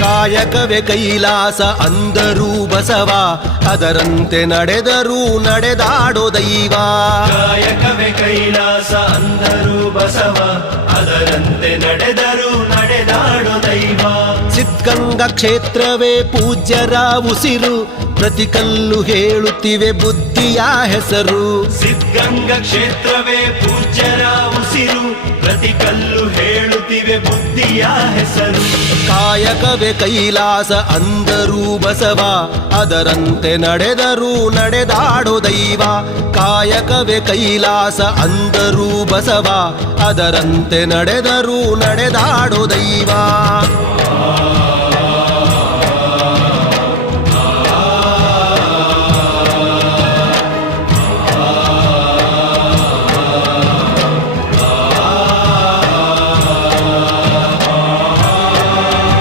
ಕಾಯಕವೇ ಕೈಲಾಸ ಅಂದರೂ ಬಸವ, ಅದರಂತೆ ನಡೆದರೂ ನಡೆದಾಡೋ ದೈವ. ಕಾಯಕವೇ ಕೈಲಾಸ ಅಂದರೂ ಬಸವ, ಅದರಂತೆ ನಡೆದರೂ ನಡೆದಾಡೋ ದೈವ. ಸಿದ್ಧಗಂಗಾ ಕ್ಷೇತ್ರವೇ ಪೂಜ್ಯರ ಉಸಿರು, ಪ್ರತಿ ಕಲ್ಲು ಹೇಳುತ್ತಿವೆ ಬುದ್ಧಿಯ ಹೆಸರು. ಸಿದ್ಧಗಂಗಾ ಕ್ಷೇತ್ರವೇ ಪೂಜ್ಯರ ಉಸಿರು, ಪ್ರತಿ ಕಲ್ಲು ಹೇಳುತ್ತಿವೆ ಬುದ್ಧಿಯ ಹೆಸರು. ಕಾಯಕವೇ ಕೈಲಾಸ ಅಂದರೂ ಬಸವ, ಅದರಂತೆ ನಡೆದರೂ ನಡೆದಾಡೋ ದೈವ. ಕಾಯಕವೇ ಕೈಲಾಸ ಅಂದರೂ ಬಸವ, ಅದರಂತೆ ನಡೆದರೂ ನಡೆದಾಡೋ ದೈವ.